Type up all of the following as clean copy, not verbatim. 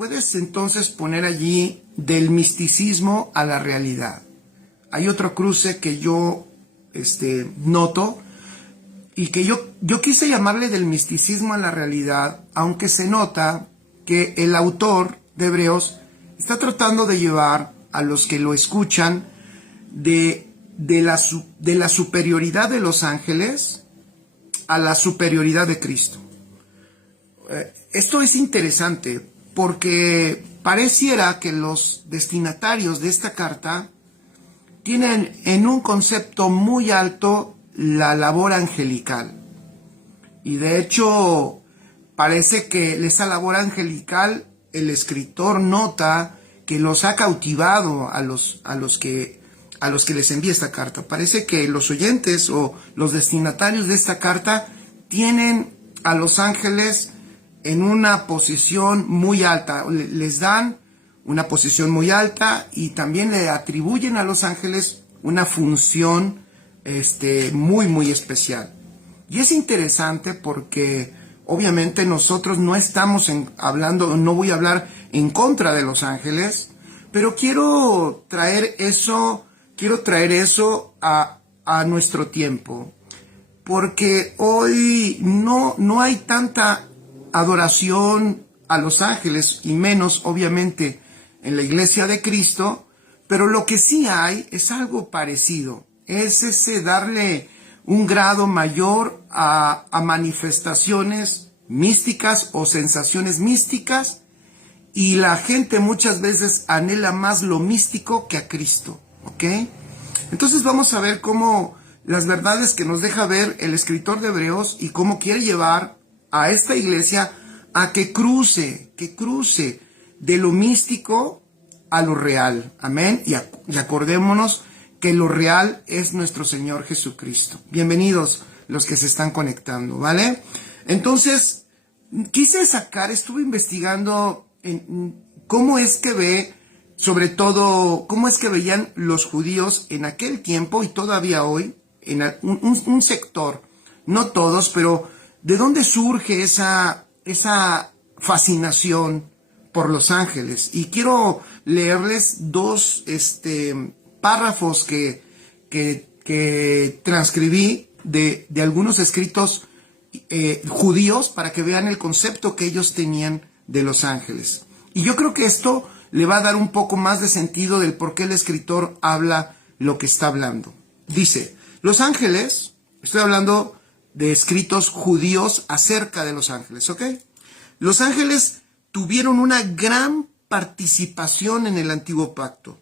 puedes entonces poner allí del misticismo a la realidad. Hay otro cruce que yo noto y que yo quise llamarle del misticismo a la realidad, aunque se nota que el autor de Hebreos está tratando de llevar a los que lo escuchan de la superioridad de los ángeles a la superioridad de Cristo. Esto es interesante porque pareciera que los destinatarios de esta carta tienen en un concepto muy alto la labor angelical. Y de hecho, parece que esa labor angelical, el escritor nota que los ha cautivado a los que les envía esta carta. Parece que los oyentes o los destinatarios de esta carta tienen a los ángeles en una posición muy alta. Les dan una posición muy alta y también le atribuyen a los ángeles una función muy, muy especial. Y es interesante porque obviamente nosotros no estamos hablando, no voy a hablar en contra de los ángeles, pero quiero traer eso a nuestro tiempo, porque hoy no hay tanta adoración a los ángeles, y menos obviamente en la iglesia de Cristo, pero lo que sí hay es algo parecido, es ese darle un grado mayor a manifestaciones místicas o sensaciones místicas, y la gente muchas veces anhela más lo místico que a Cristo, ¿ok? Entonces vamos a ver cómo las verdades que nos deja ver el escritor de Hebreos y cómo quiere llevar a esta iglesia a que cruce de lo místico a lo real, amén, y acordémonos que lo real es nuestro Señor Jesucristo. Bienvenidos los que se están conectando, ¿vale? Entonces, estuve investigando cómo es que cómo es que veían los judíos en aquel tiempo y todavía hoy, en un sector, no todos, pero ¿de dónde surge esa fascinación por los ángeles? Y quiero leerles dos párrafos que transcribí de algunos escritos judíos para que vean el concepto que ellos tenían de los ángeles. Y yo creo que esto le va a dar un poco más de sentido del por qué el escritor habla lo que está hablando. Dice, los ángeles, estoy hablando de escritos judíos acerca de los ángeles, ¿ok? Los ángeles tuvieron una gran participación en el antiguo pacto,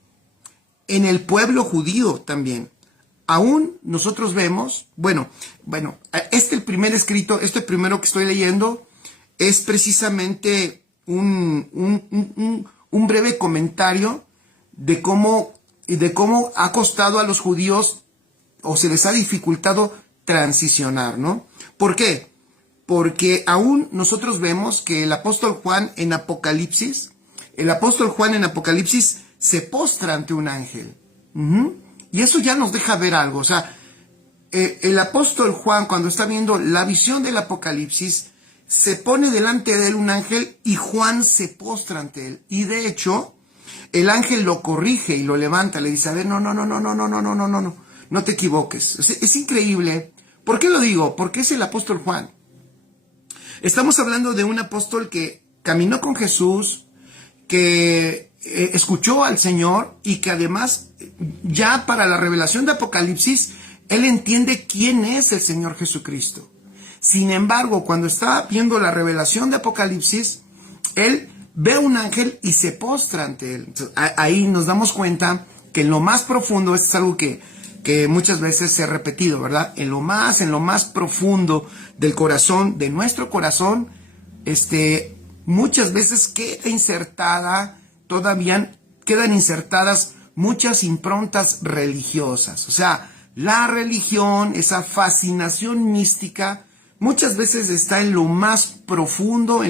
en el pueblo judío también. Aún nosotros vemos, el primer escrito, este primero que estoy leyendo, es precisamente un breve comentario de cómo ha costado a los judíos o se les ha dificultado transicionar, ¿no? ¿Por qué? Porque aún nosotros vemos que el apóstol Juan en Apocalipsis se postra ante un ángel. Y eso ya nos deja ver algo. O sea, el apóstol Juan, cuando está viendo la visión del Apocalipsis, se pone delante de él un ángel y Juan se postra ante él. Y de hecho, el ángel lo corrige y lo levanta, le dice, a ver, no te equivoques. Es increíble. ¿Por qué lo digo? Porque es el apóstol Juan. Estamos hablando de un apóstol que caminó con Jesús, que escuchó al Señor y que además ya para la revelación de Apocalipsis, él entiende quién es el Señor Jesucristo. Sin embargo, cuando está viendo la revelación de Apocalipsis, él ve a un ángel y se postra ante él. Entonces, ahí nos damos cuenta que en lo más profundo, esto es algo que muchas veces se ha repetido, ¿verdad? En lo más profundo del corazón, de nuestro corazón, muchas veces quedan insertadas muchas improntas religiosas. O sea, la religión, esa fascinación mística, muchas veces está en lo más profundo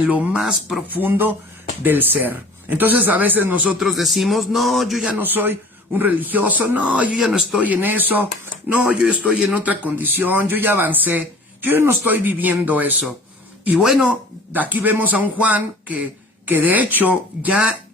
del ser. Entonces a veces nosotros decimos, no, yo ya no soy un religioso, no, yo ya no estoy en eso, no, yo estoy en otra condición, yo ya avancé, yo no estoy viviendo eso. Y bueno, aquí vemos a un Juan que que de hecho ya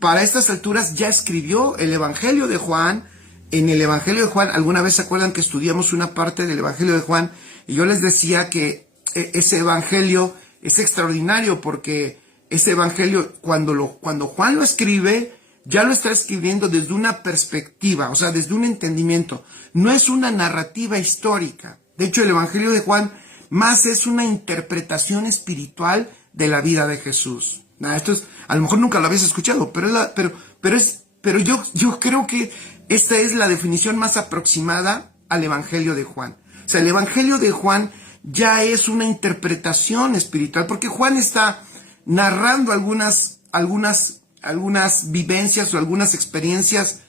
para estas alturas ya escribió el Evangelio de Juan. En el Evangelio de Juan, alguna vez se acuerdan que estudiamos una parte del Evangelio de Juan y yo les decía que ese Evangelio es extraordinario porque ese Evangelio, cuando Juan lo escribe, ya lo está escribiendo desde una perspectiva, o sea, desde un entendimiento. No es una narrativa histórica. De hecho, el Evangelio de Juan más es una interpretación espiritual de la vida de Jesús. Esto es, a lo mejor nunca lo habéis escuchado, pero yo creo que esta es la definición más aproximada al Evangelio de Juan. O sea, el Evangelio de Juan ya es una interpretación espiritual, porque Juan está narrando algunas vivencias o algunas experiencias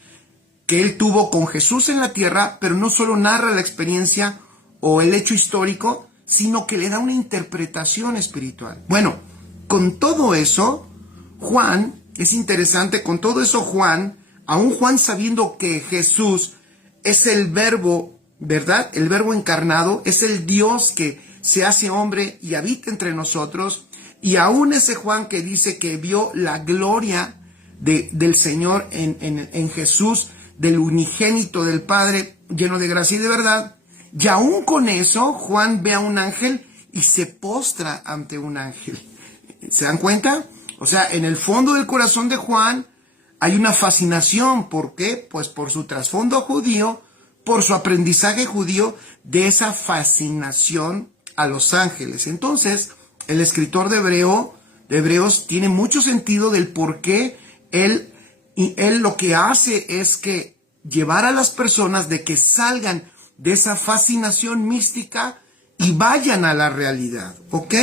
que él tuvo con Jesús en la tierra, pero no solo narra la experiencia o el hecho histórico, sino que le da una interpretación espiritual. Bueno, con todo eso, Juan, es interesante, con todo eso Juan, aún Juan sabiendo que Jesús es el verbo, ¿verdad? El verbo encarnado, es el Dios que se hace hombre y habita entre nosotros, y aún ese Juan que dice que vio la gloria del Señor en Jesús, del unigénito del Padre, lleno de gracia y de verdad, y aún con eso, Juan ve a un ángel y se postra ante un ángel. ¿Se dan cuenta? O sea, en el fondo del corazón de Juan hay una fascinación. ¿Por qué? Pues por su trasfondo judío, por su aprendizaje judío, de esa fascinación a los ángeles. Entonces, el escritor de Hebreos tiene mucho sentido del por qué él lo que hace es que llevar a las personas de que salgan de esa fascinación mística y vayan a la realidad, ¿ok?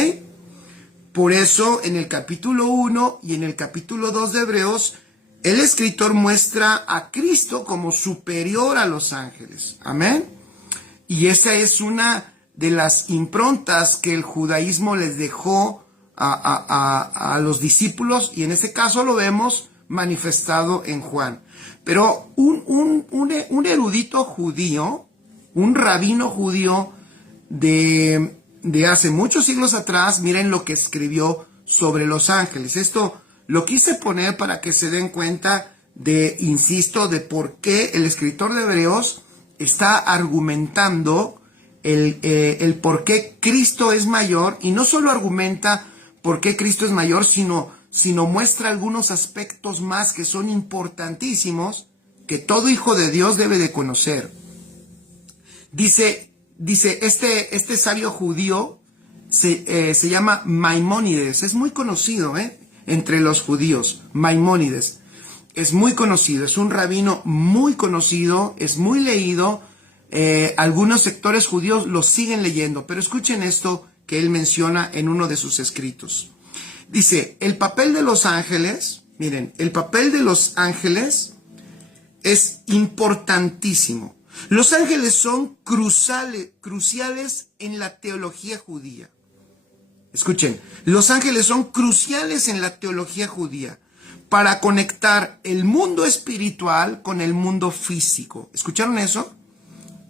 Por eso en el capítulo 1 y en el capítulo 2 de Hebreos, el escritor muestra a Cristo como superior a los ángeles, ¿amén? Y esa es una de las improntas que el judaísmo les dejó a los discípulos, y en este caso lo vemos manifestado en Juan. Pero un erudito judío, un rabino judío de hace muchos siglos atrás, miren lo que escribió sobre los ángeles. Esto lo quise poner para que se den cuenta insisto, de por qué el escritor de Hebreos está argumentando el por qué Cristo es mayor, y no solo argumenta por qué Cristo es mayor, sino muestra algunos aspectos más que son importantísimos, que todo hijo de Dios debe de conocer. Dice este sabio judío se llama Maimónides, es muy conocido entre los judíos. Maimónides es muy conocido, es un rabino muy conocido, es muy leído. Algunos sectores judíos lo siguen leyendo, pero escuchen esto que él menciona en uno de sus escritos. Dice, el papel de los ángeles, miren, el papel de los ángeles es importantísimo. Los ángeles son cruciales en la teología judía. Escuchen, los ángeles son cruciales en la teología judía para conectar el mundo espiritual con el mundo físico. ¿Escucharon eso?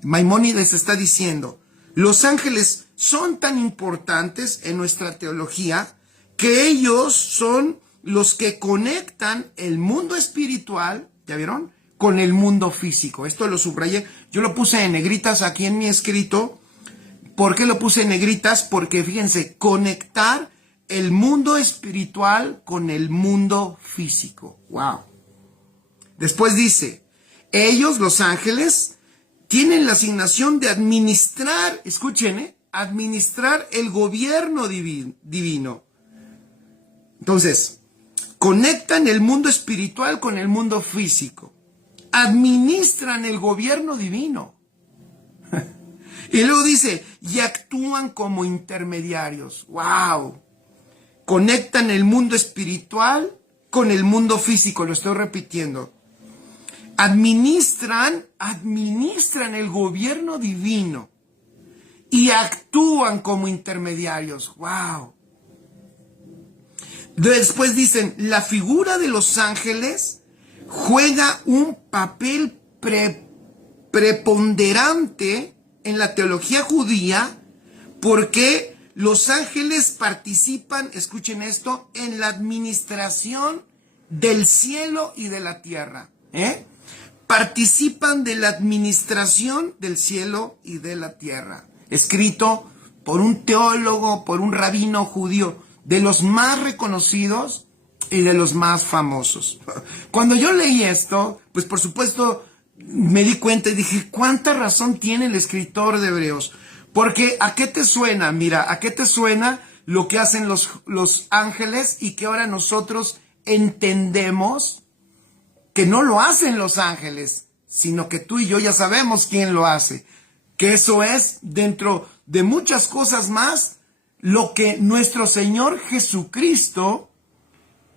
Maimónides está diciendo, los ángeles son tan importantes en nuestra teología que ellos son los que conectan el mundo espiritual, ¿ya vieron?, con el mundo físico. Esto lo subrayé, yo lo puse en negritas aquí en mi escrito. ¿Por qué lo puse en negritas? Porque fíjense, conectar el mundo espiritual con el mundo físico. ¡Wow! Después dice, ellos, los ángeles, tienen la asignación de administrar, escuchen, administrar el gobierno divino. Entonces, conectan el mundo espiritual con el mundo físico. Administran el gobierno divino. Y luego dice, y actúan como intermediarios. ¡Wow! Conectan el mundo espiritual con el mundo físico, lo estoy repitiendo. Administran el gobierno divino y actúan como intermediarios. ¡Wow! Después dicen, la figura de los ángeles juega un papel preponderante en la teología judía porque los ángeles participan, escuchen esto, en la administración del cielo y de la tierra. Participan de la administración del cielo y de la tierra. Escrito por un teólogo, por un rabino judío, de los más reconocidos y de los más famosos. Cuando yo leí esto, pues por supuesto me di cuenta y dije, ¿cuánta razón tiene el escritor de Hebreos? Porque ¿a qué te suena? Mira, ¿a qué te suena lo que hacen los ángeles y que ahora nosotros entendemos que no lo hacen los ángeles, sino que tú y yo ya sabemos quién lo hace? Que eso es, dentro de muchas cosas más, lo que nuestro Señor Jesucristo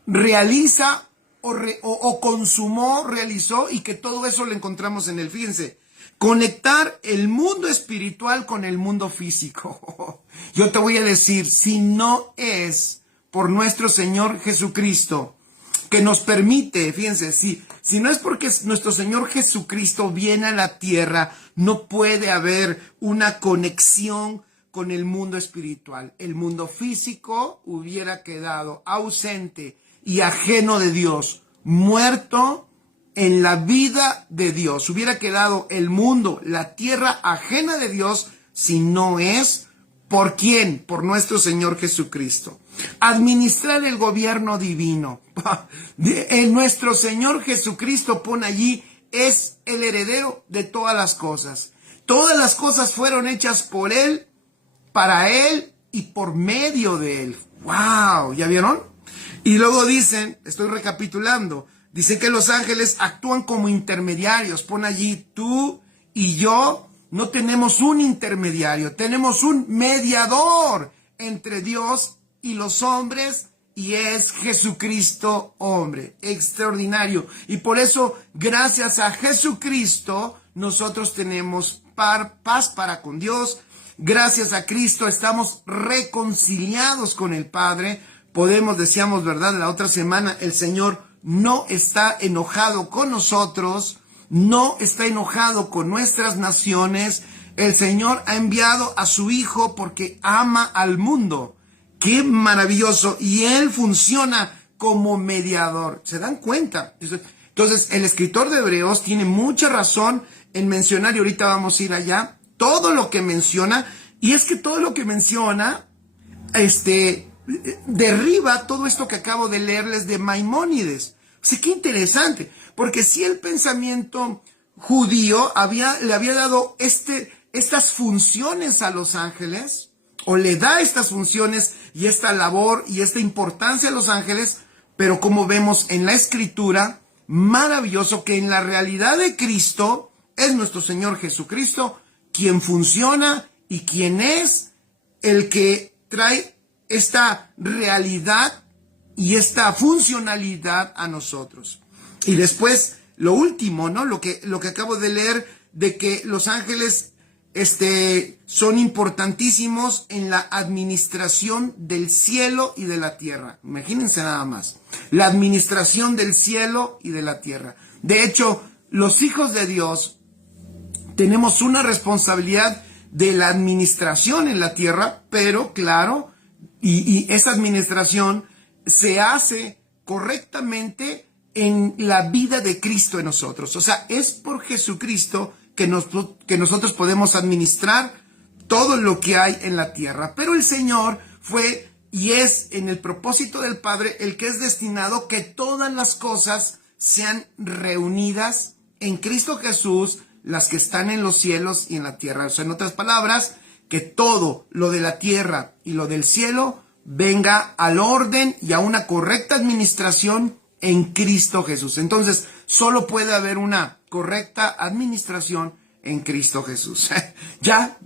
realiza o consumó, realizó, y que todo eso lo encontramos en él. Fíjense, conectar el mundo espiritual con el mundo físico. Yo te voy a decir, si no es por nuestro Señor Jesucristo, que nos permite, fíjense, si no es porque nuestro Señor Jesucristo viene a la tierra, no puede haber una conexión con el mundo espiritual. El mundo físico hubiera quedado ausente y ajeno de Dios, muerto en la vida de Dios. Hubiera quedado el mundo, la tierra ajena de Dios, si no es ¿por quién? Por nuestro Señor Jesucristo. Administrar el gobierno divino. En nuestro Señor Jesucristo pone allí, es el heredero de todas las cosas. Todas las cosas fueron hechas por Él, para Él y por medio de Él. ¡Wow! ¿Ya vieron? Y luego dicen, estoy recapitulando, dicen que los ángeles actúan como intermediarios. Pon allí, tú y yo no tenemos un intermediario, tenemos un mediador entre Dios y los hombres, y es Jesucristo hombre. Extraordinario. Y por eso, gracias a Jesucristo, nosotros tenemos paz para con Dios. Gracias a Cristo estamos reconciliados con el Padre. Decíamos, ¿verdad? La otra semana, el Señor no está enojado con nosotros, no está enojado con nuestras naciones. El Señor ha enviado a su Hijo porque ama al mundo. ¡Qué maravilloso! Y Él funciona como mediador. ¿Se dan cuenta? Entonces, el escritor de Hebreos tiene mucha razón en mencionar, y ahorita vamos a ir allá, todo lo que menciona. Y es que todo lo que menciona, derriba todo esto que acabo de leerles de Maimónides. O sea, qué interesante, porque si el pensamiento judío le había dado estas funciones a los ángeles, o le da estas funciones y esta labor y esta importancia a los ángeles, pero como vemos en la Escritura, maravilloso que en la realidad de Cristo es nuestro Señor Jesucristo quien funciona y quien es el que trae esta realidad y esta funcionalidad a nosotros. Y después, lo último, ¿no? Lo que acabo de leer, de que los ángeles son importantísimos en la administración del cielo y de la tierra. Imagínense nada más. La administración del cielo y de la tierra. De hecho, los hijos de Dios tenemos una responsabilidad de la administración en la tierra, pero claro, y esa administración se hace correctamente en la vida de Cristo en nosotros. O sea, es por Jesucristo que nosotros podemos administrar todo lo que hay en la tierra. Pero el Señor fue y es en el propósito del Padre el que es destinado que todas las cosas sean reunidas en Cristo Jesús, las que están en los cielos y en la tierra. O sea, en otras palabras, que todo lo de la tierra y lo del cielo venga al orden y a una correcta administración en Cristo Jesús. Entonces, solo puede haber una correcta administración en Cristo Jesús. Ya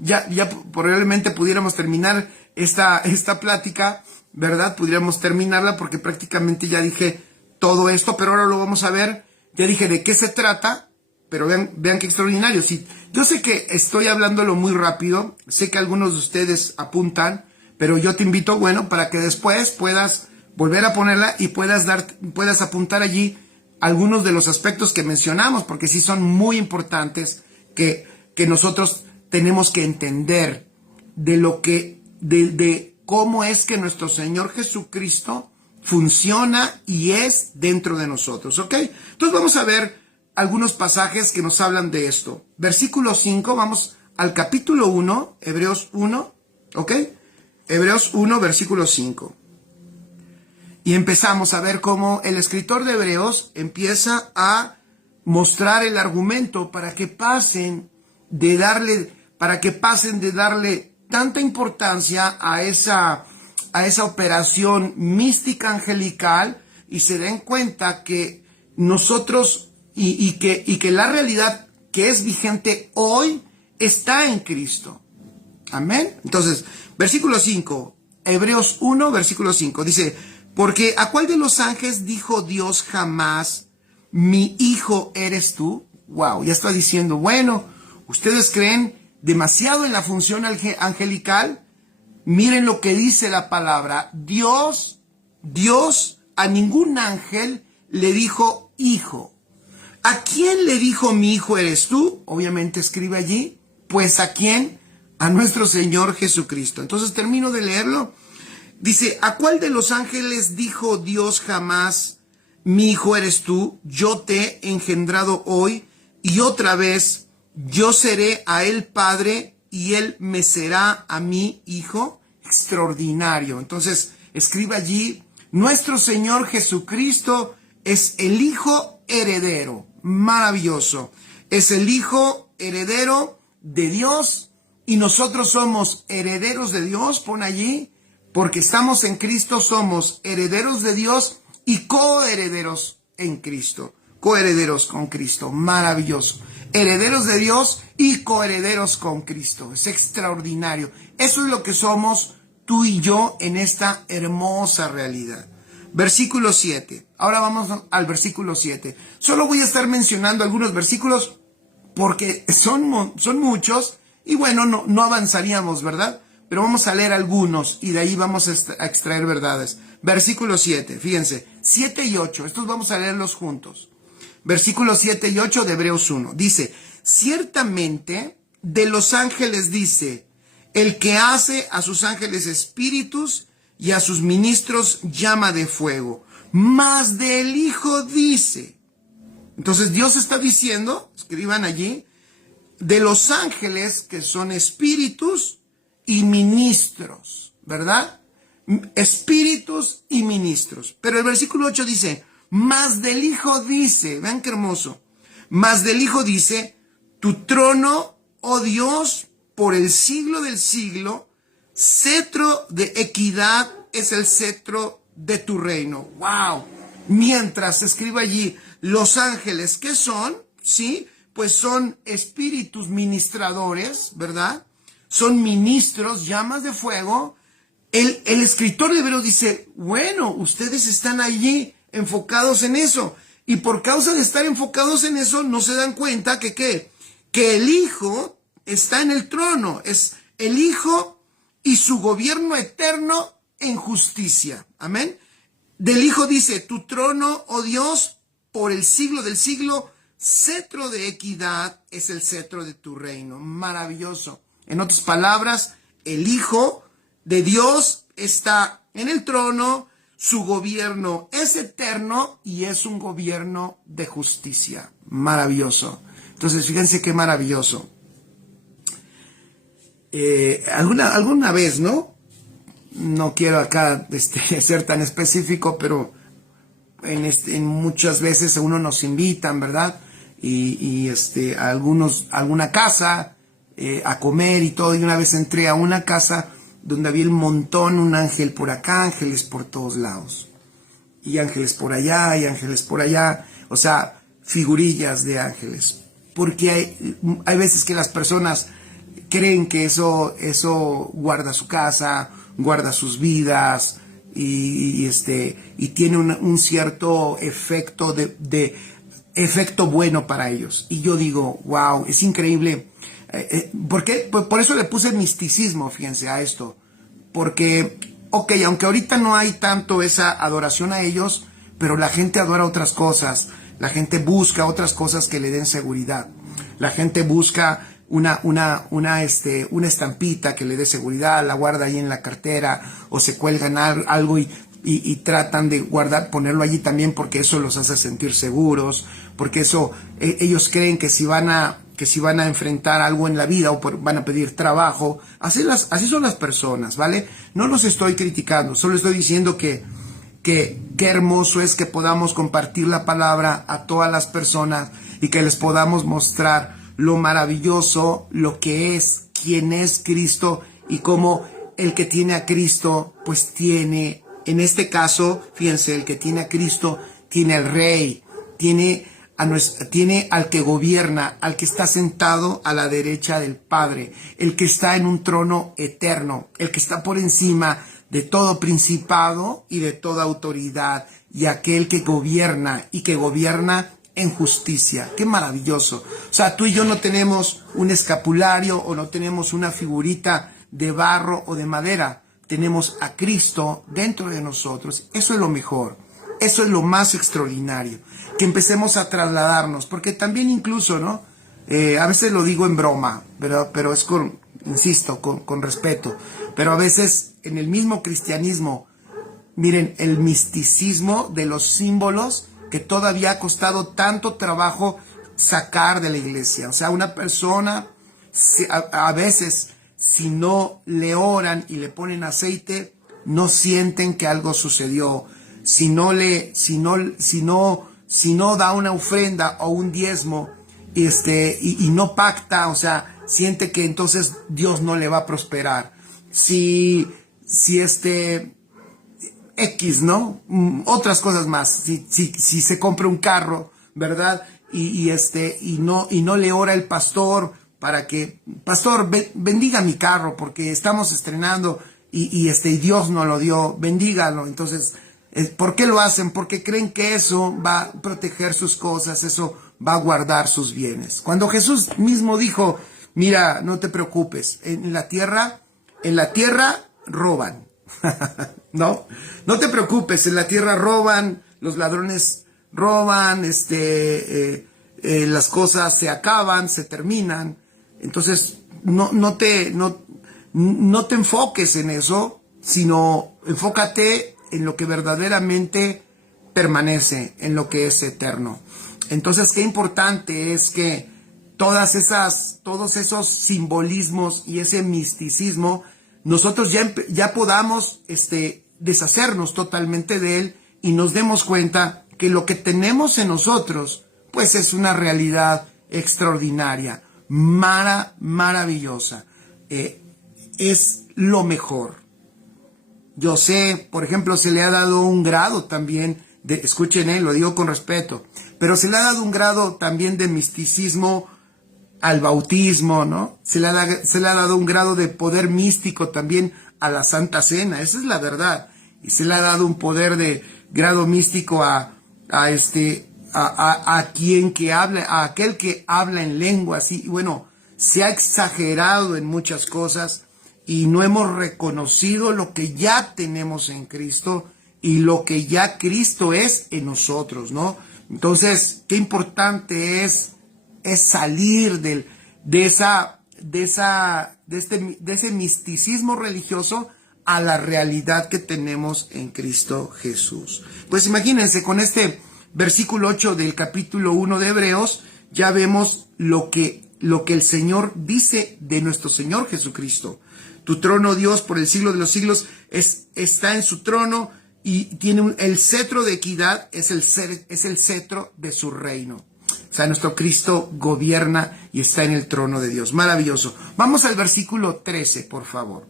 probablemente pudiéramos terminar esta plática, ¿verdad? Pudiéramos terminarla porque prácticamente ya dije todo esto, pero ahora lo vamos a ver. Ya dije de qué se trata, pero vean qué extraordinario. Sí, yo sé que estoy hablándolo muy rápido, sé que algunos de ustedes apuntan, pero yo te invito, bueno, para que después puedas volver a ponerla y puedas apuntar allí algunos de los aspectos que mencionamos, porque sí son muy importantes que nosotros tenemos que entender de lo que de cómo es que nuestro Señor Jesucristo funciona y es dentro de nosotros, ¿ok? Entonces vamos a ver algunos pasajes que nos hablan de esto. Versículo 5, vamos al capítulo 1, Hebreos 1, ¿ok? Hebreos 1, versículo 5. Y empezamos a ver cómo el escritor de Hebreos empieza a mostrar el argumento para que pasen de darle tanta importancia a esa operación mística angelical y se den cuenta que nosotros y que la realidad que es vigente hoy está en Cristo. Amén. Entonces, versículo 5, Hebreos 1, versículo 5, dice: porque ¿a cuál de los ángeles dijo Dios jamás, mi hijo eres tú? Wow, ya está diciendo, bueno, ustedes creen demasiado en la función angelical. Miren lo que dice la palabra. Dios a ningún ángel le dijo hijo. ¿A quién le dijo mi hijo eres tú? Obviamente escribe allí. Pues ¿a quién? A nuestro Señor Jesucristo. Entonces termino de leerlo. Dice, ¿a cuál de los ángeles dijo Dios jamás, mi hijo eres tú? Yo te he engendrado hoy y otra vez yo seré a él padre y él me será a mí hijo. Extraordinario. Entonces escribe allí, nuestro Señor Jesucristo es el hijo heredero. Maravilloso. Es el hijo heredero de Dios y nosotros somos herederos de Dios. Pon allí. Porque estamos en Cristo, somos herederos de Dios y coherederos en Cristo. Coherederos con Cristo. Maravilloso. Herederos de Dios y coherederos con Cristo. Es extraordinario. Eso es lo que somos tú y yo en esta hermosa realidad. Versículo 7. Ahora vamos al versículo 7. Solo voy a estar mencionando algunos versículos porque son muchos y bueno, no avanzaríamos, ¿verdad? Pero vamos a leer algunos y de ahí vamos a extraer verdades. Versículo 7, fíjense, 7 y 8, estos vamos a leerlos juntos. Versículos 7 y 8 de Hebreos 1, dice, ciertamente de los ángeles dice, el que hace a sus ángeles espíritus y a sus ministros llama de fuego, mas del Hijo dice. Entonces Dios está diciendo, escriban allí, de los ángeles que son espíritus y ministros, ¿verdad? Espíritus y ministros. Pero el versículo 8 dice, mas del Hijo dice, vean qué hermoso, mas del Hijo dice, tu trono, oh Dios, por el siglo del siglo, cetro de equidad es el cetro de tu reino. ¡Wow! Mientras se escribe allí, los ángeles, ¿qué son? ¿Sí? Pues son espíritus ministradores, ¿verdad? Son ministros, llamas de fuego. El escritor de Hebreos dice, bueno, ustedes están allí enfocados en eso. Y por causa de estar enfocados en eso, no se dan cuenta que el Hijo está en el trono. Es el Hijo y su gobierno eterno en justicia. Amén. Del Hijo dice, tu trono, oh Dios, por el siglo del siglo, cetro de equidad es el cetro de tu reino. Maravilloso. En otras palabras, el Hijo de Dios está en el trono, su gobierno es eterno y es un gobierno de justicia. Maravilloso. Entonces, fíjense qué maravilloso. Alguna vez, ¿no? No quiero acá ser tan específico, pero en muchas veces a uno nos invitan, ¿verdad? Y a alguna casa a comer y todo, y una vez entré a una casa donde había un ángel por acá, ángeles por todos lados, y ángeles por allá, y ángeles por allá, o sea, figurillas de ángeles, porque hay veces que las personas creen que eso guarda su casa, guarda sus vidas, y tiene un cierto efecto efecto bueno para ellos. Y yo digo, wow, es increíble. ¿Por qué? Por eso le puse misticismo, fíjense, a esto. Porque, aunque ahorita no hay tanto esa adoración a ellos, pero la gente adora otras cosas. La gente busca otras cosas que le den seguridad. La gente busca una estampita que le dé seguridad, la guarda ahí en la cartera, o se cuelgan algo y tratan de ponerlo allí también porque eso los hace sentir seguros, porque eso, ellos creen que si van a enfrentar algo en la vida o van a pedir trabajo, así son las personas, ¿vale? No los estoy criticando, solo estoy diciendo que qué hermoso es que podamos compartir la palabra a todas las personas y que les podamos mostrar lo maravilloso, lo que es, quién es Cristo y cómo el que tiene a Cristo, pues tiene, en este caso, fíjense, el que tiene a Cristo tiene al Rey, tiene al que gobierna, al que está sentado a la derecha del Padre, el que está en un trono eterno, el que está por encima de todo principado y de toda autoridad, y aquel que gobierna y que gobierna en justicia. ¡Qué maravilloso! O sea, tú y yo no tenemos un escapulario o no tenemos una figurita de barro o de madera. Tenemos a Cristo dentro de nosotros. Eso es lo mejor. Eso es lo más extraordinario. Que empecemos a trasladarnos, porque también incluso, ¿no? A veces lo digo en broma, pero es insisto, con respeto. Pero a veces en el mismo cristianismo, miren, el misticismo de los símbolos que todavía ha costado tanto trabajo sacar de la iglesia. O sea, una persona, a veces, si no le oran y le ponen aceite, no sienten que algo sucedió. Si no da una ofrenda o un diezmo, y no pacta, o sea, siente que entonces Dios no le va a prosperar. Si X, ¿no? Otras cosas más. Si se compra un carro, ¿verdad? Y no le ora el pastor para que, pastor, bendiga mi carro porque estamos estrenando y Dios nos lo dio, bendígalo. Entonces, ¿por qué lo hacen? Porque creen que eso va a proteger sus cosas, eso va a guardar sus bienes. Cuando Jesús mismo dijo, mira, no te preocupes, en la tierra roban. No te preocupes, en la tierra roban, los ladrones roban, las cosas se acaban, se terminan. Entonces, no te enfoques en eso, sino enfócate en lo que verdaderamente permanece, en lo que es eterno. Entonces, qué importante es que todos esos simbolismos y ese misticismo, nosotros ya podamos deshacernos totalmente de él y nos demos cuenta que lo que tenemos en nosotros, pues es una realidad extraordinaria, maravillosa. Es lo mejor. Yo sé, por ejemplo, se le ha dado un grado también escuchen, lo digo con respeto, pero se le ha dado un grado también de misticismo al bautismo, ¿no? Se le ha dado un grado de poder místico también a la Santa Cena, esa es la verdad. Y se le ha dado un poder de grado místico a aquel que habla en lenguas. Y bueno, se ha exagerado en muchas cosas y no hemos reconocido lo que ya tenemos en Cristo y lo que ya Cristo es en nosotros, ¿no? Entonces, qué importante es salir de ese misticismo religioso a la realidad que tenemos en Cristo Jesús. Pues imagínense, con este versículo 8 del capítulo 1 de Hebreos, ya vemos lo que el Señor dice de nuestro Señor Jesucristo. Tu trono, Dios, por el siglo de los siglos, está en su trono y tiene el cetro de equidad, es el cetro de su reino. O sea, nuestro Cristo gobierna y está en el trono de Dios. Maravilloso. Vamos al versículo 13, por favor.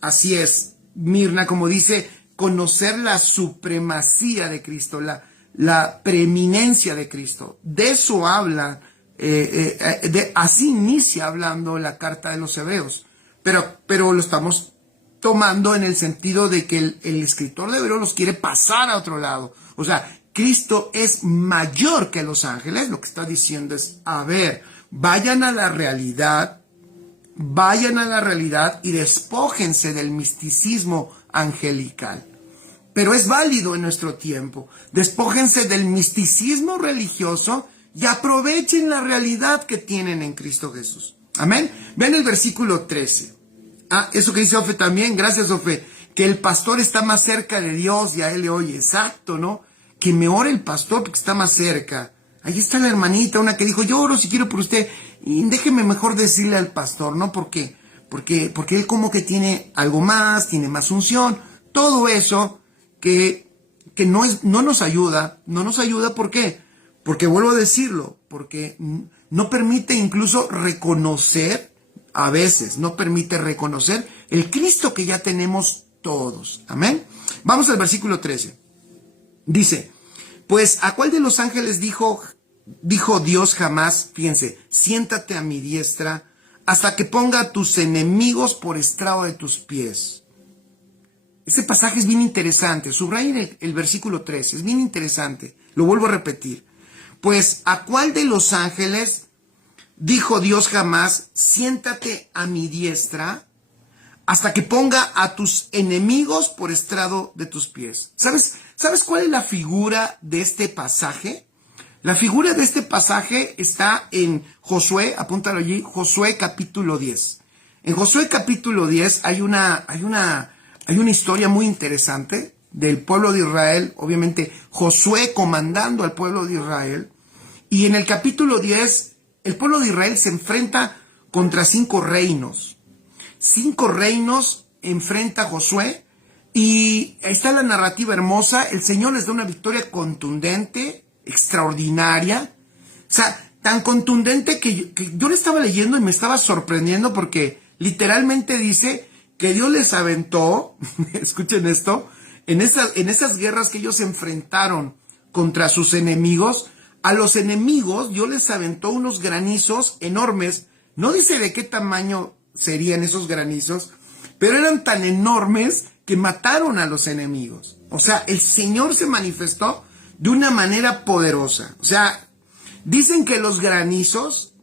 Así es, Mirna, como dice, conocer la supremacía de Cristo, la preeminencia de Cristo. De eso habla, así inicia hablando la carta de los Hebreos. Pero lo estamos tomando en el sentido de que el escritor de Hebreos los quiere pasar a otro lado. O sea, Cristo es mayor que los ángeles. Lo que está diciendo es, a ver, vayan a la realidad y despójense del misticismo angelical. Pero es válido en nuestro tiempo. Despójense del misticismo religioso y aprovechen la realidad que tienen en Cristo Jesús. Amén. Ven el versículo 13. Eso que dice Ofe también, gracias Ofe, que el pastor está más cerca de Dios y a él le oye. Exacto, ¿no? Que me ore el pastor porque está más cerca. Ahí está la hermanita, una que dijo, yo oro si quiero por usted. Y déjeme mejor decirle al pastor, ¿no? ¿Por qué? Porque él como que tiene algo más, tiene más unción. Todo eso que no nos ayuda. No nos ayuda, ¿por qué? Porque vuelvo a decirlo, porque no permite incluso reconocer, a veces no permite reconocer el Cristo que ya tenemos todos. Amén. Vamos al versículo 13. Dice, pues ¿a cuál de los ángeles dijo Dios jamás? Fíjense, siéntate a mi diestra hasta que ponga a tus enemigos por estrado de tus pies. Este pasaje es bien interesante. Subrayen el versículo 13, es bien interesante. Lo vuelvo a repetir. Pues ¿a cuál de los ángeles dijo Dios jamás, siéntate a mi diestra hasta que ponga a tus enemigos por estrado de tus pies? ¿Sabes cuál es la figura de este pasaje? La figura de este pasaje está en Josué, apúntalo allí, Josué capítulo 10. En Josué capítulo 10 hay una historia muy interesante del pueblo de Israel, obviamente Josué comandando al pueblo de Israel, y en el capítulo 10 el pueblo de Israel se enfrenta contra 5 reinos. 5 reinos enfrenta Josué, y ahí está la narrativa hermosa. El Señor les da una victoria contundente, extraordinaria, o sea, tan contundente que yo le estaba leyendo y me estaba sorprendiendo porque literalmente dice que Dios les aventó, escuchen esto, en esas guerras que ellos se enfrentaron contra sus enemigos, a los enemigos Dios les aventó unos granizos enormes. No dice de qué tamaño serían esos granizos, pero eran tan enormes que mataron a los enemigos. O sea, el Señor se manifestó de una manera poderosa. O sea, dicen que los granizos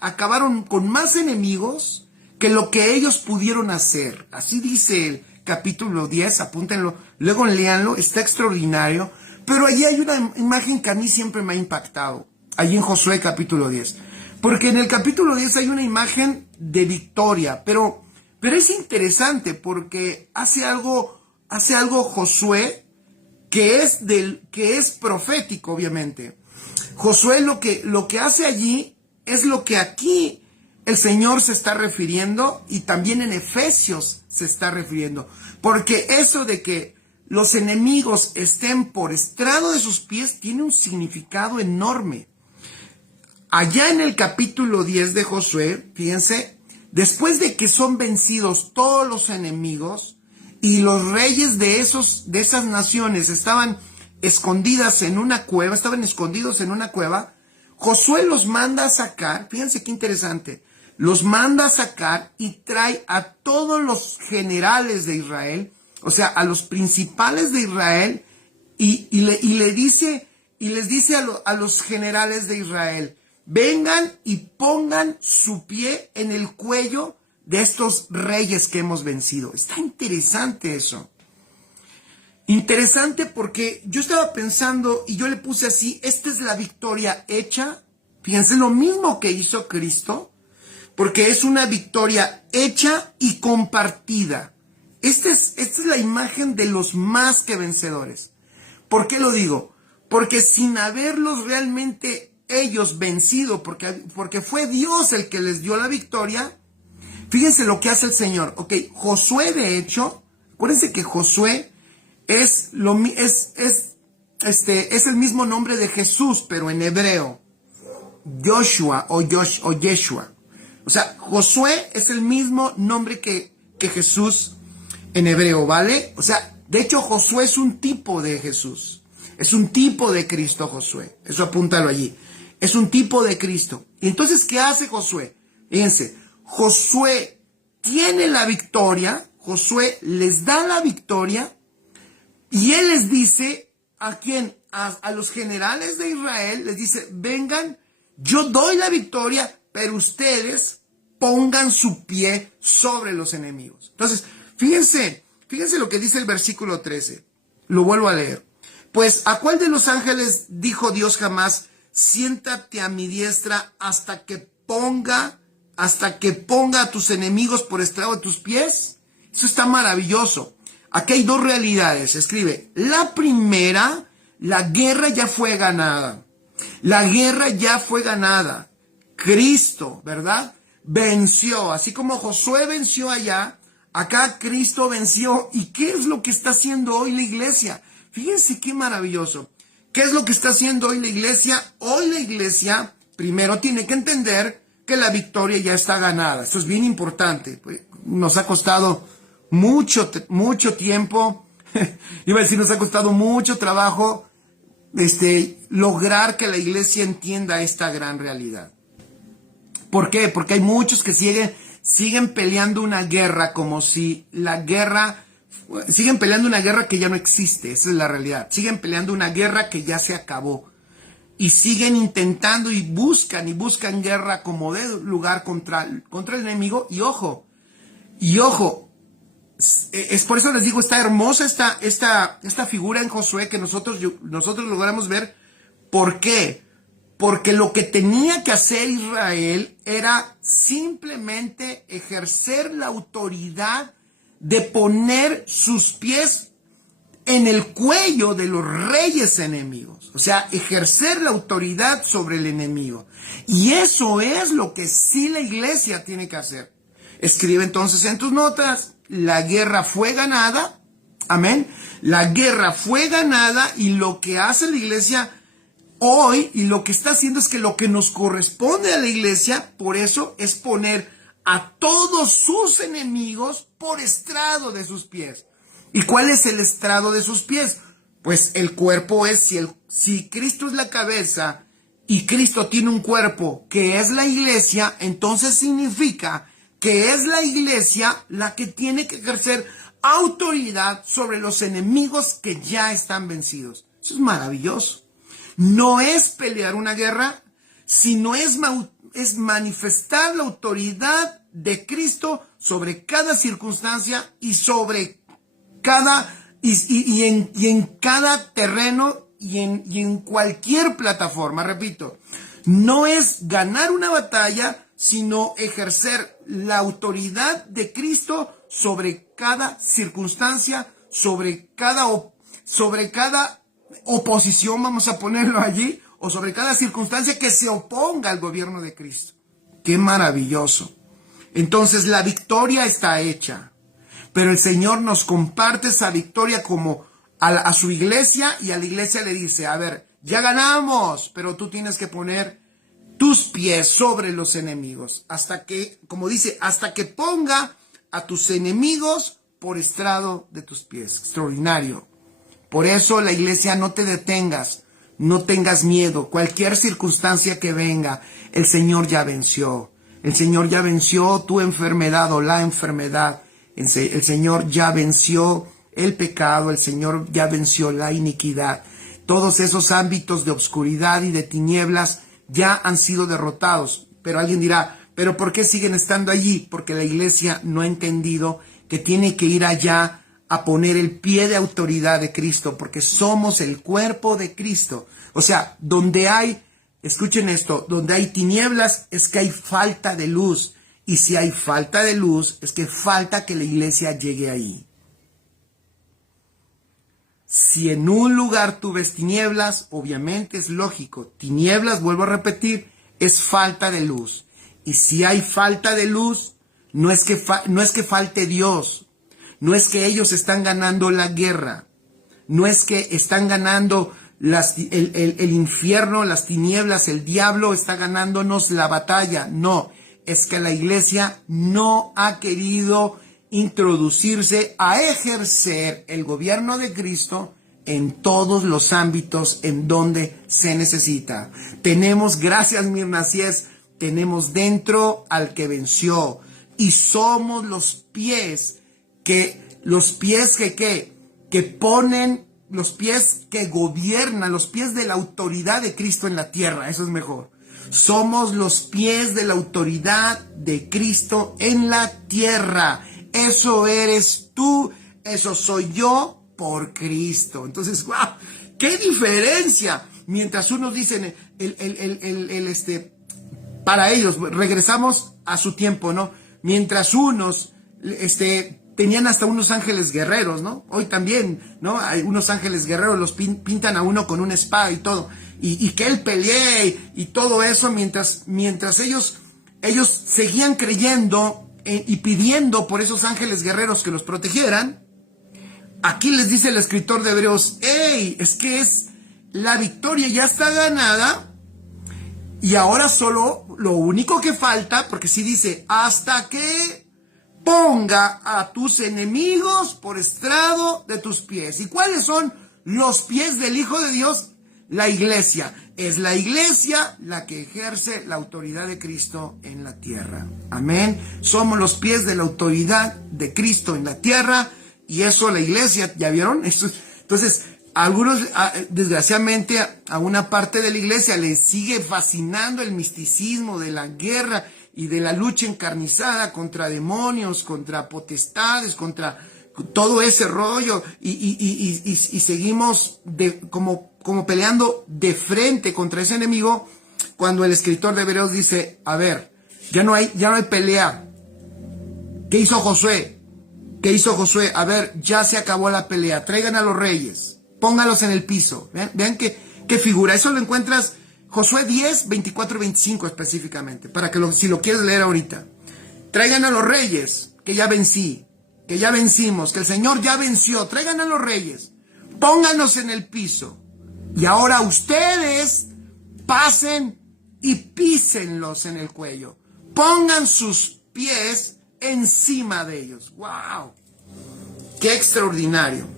acabaron con más enemigos que lo que ellos pudieron hacer. Así dice el capítulo 10, apúntenlo, luego léanlo, está extraordinario. Pero allí hay una imagen que a mí siempre me ha impactado, allí en Josué capítulo 10. Porque en el capítulo 10 hay una imagen de victoria, pero es interesante porque hace algo Josué que es profético, obviamente. Josué lo que hace allí es lo que aquí el Señor se está refiriendo y también en Efesios se está refiriendo. Porque eso de que los enemigos estén por estrado de sus pies tiene un significado enorme. Allá en el capítulo 10 de Josué, fíjense, después de que son vencidos todos los enemigos y los reyes de esas naciones estaban escondidos en una cueva, Josué los manda a sacar, fíjense qué interesante, los manda a sacar y trae a todos los generales de Israel, o sea, a los principales de Israel, y les dice a los generales de Israel, vengan y pongan su pie en el cuello de estos reyes que hemos vencido. Está interesante eso. Interesante porque yo estaba pensando y yo le puse así, esta es la victoria hecha. Fíjense, lo mismo que hizo Cristo, porque es una victoria hecha y compartida. Esta es la imagen de los más que vencedores. ¿Por qué lo digo? Porque sin haberlos realmente ellos vencido, porque fue Dios el que les dio la victoria, fíjense lo que hace el Señor. Ok, Josué de hecho, acuérdense que Josué es el mismo nombre de Jesús, pero en hebreo. Joshua o Yeshua. O sea, Josué es el mismo nombre que Jesús en hebreo, ¿vale? O sea, de hecho Josué es un tipo de Jesús. Es un tipo de Cristo Josué. Eso apúntalo allí. Es un tipo de Cristo. Y entonces, ¿qué hace Josué? Fíjense, Josué tiene la victoria, Josué les da la victoria, y él les dice, ¿a quién? A los generales de Israel, les dice, vengan, yo doy la victoria, pero ustedes pongan su pie sobre los enemigos. Entonces, fíjense lo que dice el versículo 13. Lo vuelvo a leer. Pues, ¿a cuál de los ángeles dijo Dios jamás, siéntate a mi diestra hasta que ponga a tus enemigos por estrado de tus pies. Eso está maravilloso. Aquí hay dos realidades. Escribe, la primera, la guerra ya fue ganada. La guerra ya fue ganada. Cristo, ¿verdad? Venció. Así como Josué venció allá, acá Cristo venció. ¿Y qué es lo que está haciendo hoy la iglesia? Fíjense qué maravilloso. ¿Qué es lo que está haciendo hoy la iglesia? Hoy la iglesia primero tiene que entender que la victoria ya está ganada. Esto es bien importante. Nos ha costado mucho tiempo, iba a decir, nos ha costado mucho trabajo lograr que la iglesia entienda esta gran realidad. ¿Por qué? Porque hay muchos que siguen peleando una guerra como si siguen peleando una guerra que ya no existe. Esa es la realidad. Siguen peleando una guerra que ya se acabó. Y siguen intentando y buscan guerra como de lugar contra el enemigo. Y ojo, es por eso les digo, está hermosa esta figura en Josué que nosotros logramos ver. ¿Por qué? Porque lo que tenía que hacer Israel era simplemente ejercer la autoridad de poner sus pies en el cuello de los reyes enemigos. O sea, ejercer la autoridad sobre el enemigo. Y eso es lo que sí la iglesia tiene que hacer. Escribe entonces en tus notas, la guerra fue ganada. Amén. La guerra fue ganada y lo que hace la iglesia hoy y lo que está haciendo es que lo que nos corresponde a la iglesia, por eso, es poner a todos sus enemigos por estrado de sus pies. ¿Y cuál es el estrado de sus pies? Pues el cuerpo es, si Cristo es la cabeza y Cristo tiene un cuerpo que es la iglesia, entonces significa que es la iglesia la que tiene que ejercer autoridad sobre los enemigos que ya están vencidos. Eso es maravilloso. No es pelear una guerra, sino es manifestar la autoridad de Cristo sobre cada circunstancia y sobre en cada terreno y en cualquier plataforma. Repito, no es ganar una batalla, sino ejercer la autoridad de Cristo sobre cada circunstancia, sobre cada oposición, vamos a ponerlo allí, o sobre cada circunstancia que se oponga al gobierno de Cristo. ¡Qué maravilloso! Entonces la victoria está hecha, pero el Señor nos comparte esa victoria como a su iglesia, y a la iglesia le dice, a ver, ya ganamos, pero tú tienes que poner tus pies sobre los enemigos, hasta que, como dice, hasta que ponga a tus enemigos por estrado de tus pies. Extraordinario. Por eso la iglesia, no te detengas, no tengas miedo, cualquier circunstancia que venga, el Señor ya venció. El Señor ya venció tu enfermedad o la enfermedad. El Señor ya venció el pecado, el Señor ya venció la iniquidad. Todos esos ámbitos de oscuridad y de tinieblas ya han sido derrotados. Pero alguien dirá, ¿pero por qué siguen estando allí? Porque la iglesia no ha entendido que tiene que ir allá a poner el pie de autoridad de Cristo, porque somos el cuerpo de Cristo. O sea, donde hay, escuchen esto, donde hay tinieblas es que hay falta de luz. Y si hay falta de luz, es que falta que la iglesia llegue ahí. Si en un lugar tú ves tinieblas, obviamente es lógico. Tinieblas, vuelvo a repetir, es falta de luz. Y si hay falta de luz, no es que falte Dios. No es que ellos están ganando la guerra. No es que están ganando el infierno, las tinieblas, el diablo está ganándonos la batalla. No, es que la iglesia no ha querido introducirse a ejercer el gobierno de Cristo en todos los ámbitos en donde se necesita. Tenemos, gracias Mirna, así es, tenemos dentro al que venció y somos los pies que ponen, los pies que gobiernan, los pies de la autoridad de Cristo en la tierra. Eso es mejor. Somos los pies de la autoridad de Cristo en la tierra. Eso eres tú, eso soy yo por Cristo. Entonces, ¡wow! ¡Qué diferencia! mientras unos dicen, para ellos, regresamos a su tiempo, ¿no? Mientras unos, tenían hasta unos ángeles guerreros, ¿no? Hoy también, ¿no? Hay unos ángeles guerreros, los pintan a uno con una espada y todo, y que él pelee y todo eso, mientras ellos seguían creyendo y pidiendo por esos ángeles guerreros que los protegieran. Aquí les dice el escritor de Hebreos, ¡hey! Es que la victoria ya está ganada. Y ahora solo lo único que falta, porque sí dice, hasta que ponga a tus enemigos por estrado de tus pies. ¿Y cuáles son los pies del Hijo de Dios? La iglesia. Es la iglesia la que ejerce la autoridad de Cristo en la tierra. Amén. Somos los pies de la autoridad de Cristo en la tierra. Y eso la iglesia, ¿ya vieron? Entonces, algunos, desgraciadamente, a una parte de la iglesia les sigue fascinando el misticismo de la guerra y de la lucha encarnizada contra demonios, contra potestades, contra todo ese rollo, y seguimos como peleando de frente contra ese enemigo, cuando el escritor de Hebreos dice, a ver, ya no hay pelea. ¿Qué hizo Josué? ¿Qué hizo Josué? A ver, ya se acabó la pelea, traigan a los reyes. Póngalos en el piso. Vean qué figura. Eso lo encuentras Josué 10, 24 y 25 específicamente. Para que si lo quieres leer ahorita. Traigan a los reyes, que ya vencí. Que ya vencimos. Que el Señor ya venció. Traigan a los reyes. Pónganlos en el piso. Y ahora ustedes pasen y písenlos en el cuello. Pongan sus pies encima de ellos. ¡Wow! ¡Qué extraordinario!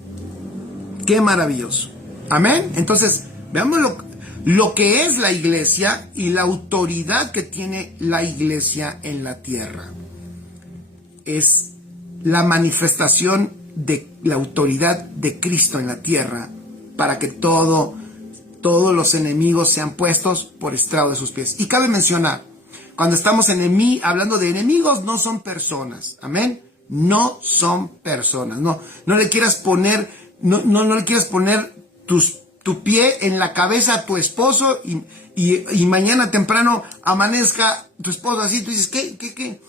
¡Qué maravilloso! Amén. Entonces, veamos lo que es la iglesia y la autoridad que tiene la iglesia en la tierra. Es la manifestación de la autoridad de Cristo en la tierra para que todos los enemigos sean puestos por estrado de sus pies. Y cabe mencionar, cuando estamos hablando de enemigos, no son personas. Amén. No son personas. No le quieras poner... No le quieres poner tu pie en la cabeza a tu esposo y mañana temprano amanezca tu esposo así, tú dices, ¿qué?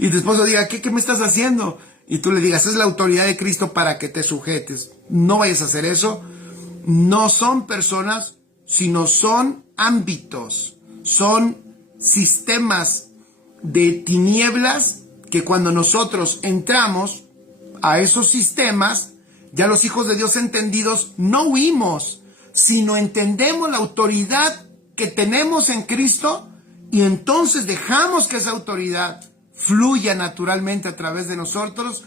Y tu esposo diga, ¿qué me estás haciendo? Y tú le digas, es la autoridad de Cristo para que te sujetes. No vayas a hacer eso. No son personas, sino son ámbitos, son sistemas de tinieblas que cuando nosotros entramos a esos sistemas, ya los hijos de Dios entendidos no huimos, sino entendemos la autoridad que tenemos en Cristo y entonces dejamos que esa autoridad fluya naturalmente a través de nosotros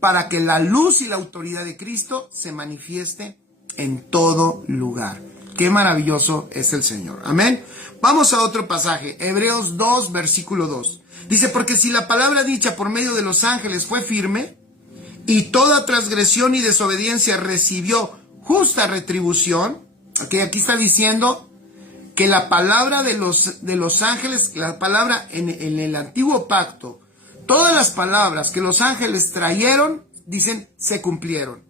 para que la luz y la autoridad de Cristo se manifieste en todo lugar. Qué maravilloso es el Señor. Amén. Vamos a otro pasaje, Hebreos 2, versículo 2. Dice, porque si la palabra dicha por medio de los ángeles fue firme, y toda transgresión y desobediencia recibió justa retribución. Okay, aquí está diciendo que la palabra de los ángeles, la palabra en el antiguo pacto, todas las palabras que los ángeles trajeron, dicen, se cumplieron.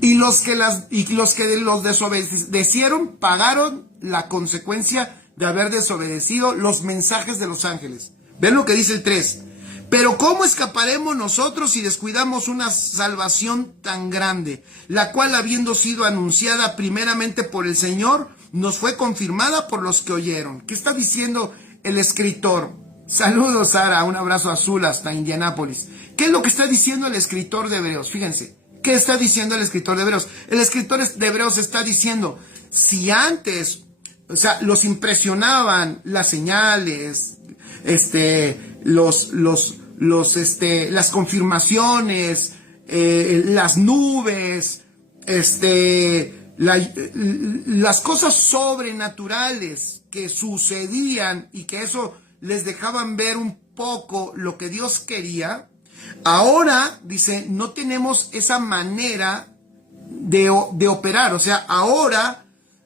Y los que los desobedecieron pagaron la consecuencia de haber desobedecido los mensajes de los ángeles. ¿Ven lo que dice el 3? Pero ¿cómo escaparemos nosotros si descuidamos una salvación tan grande, la cual, habiendo sido anunciada primeramente por el Señor, nos fue confirmada por los que oyeron? ¿Qué está diciendo el escritor? Saludos, Sara, un abrazo azul hasta Indianápolis. ¿Qué es lo que está diciendo el escritor de Hebreos? Fíjense, ¿qué está diciendo el escritor de Hebreos? El escritor de Hebreos está diciendo, si antes, los impresionaban las señales, las confirmaciones, las nubes, las cosas sobrenaturales que sucedían y que eso les dejaban ver un poco lo que Dios quería. Ahora, dice, no tenemos esa manera de operar. O sea, ahora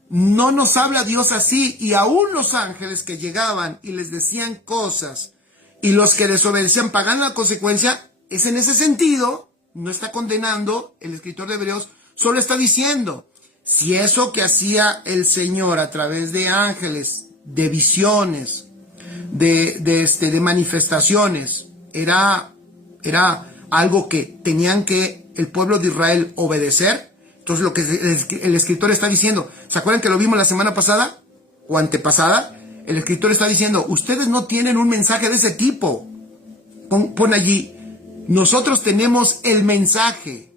no nos habla Dios así, y aún los ángeles que llegaban y les decían cosas y los que desobedecían pagan la consecuencia, es en ese sentido, no está condenando el escritor de Hebreos, solo está diciendo, si eso que hacía el Señor a través de ángeles, de visiones, de manifestaciones, era algo que tenían que el pueblo de Israel obedecer, entonces lo que el escritor está diciendo, ¿se acuerdan que lo vimos la semana pasada o antepasada? El escritor está diciendo, ustedes no tienen un mensaje de ese tipo. Pon allí, nosotros tenemos el mensaje.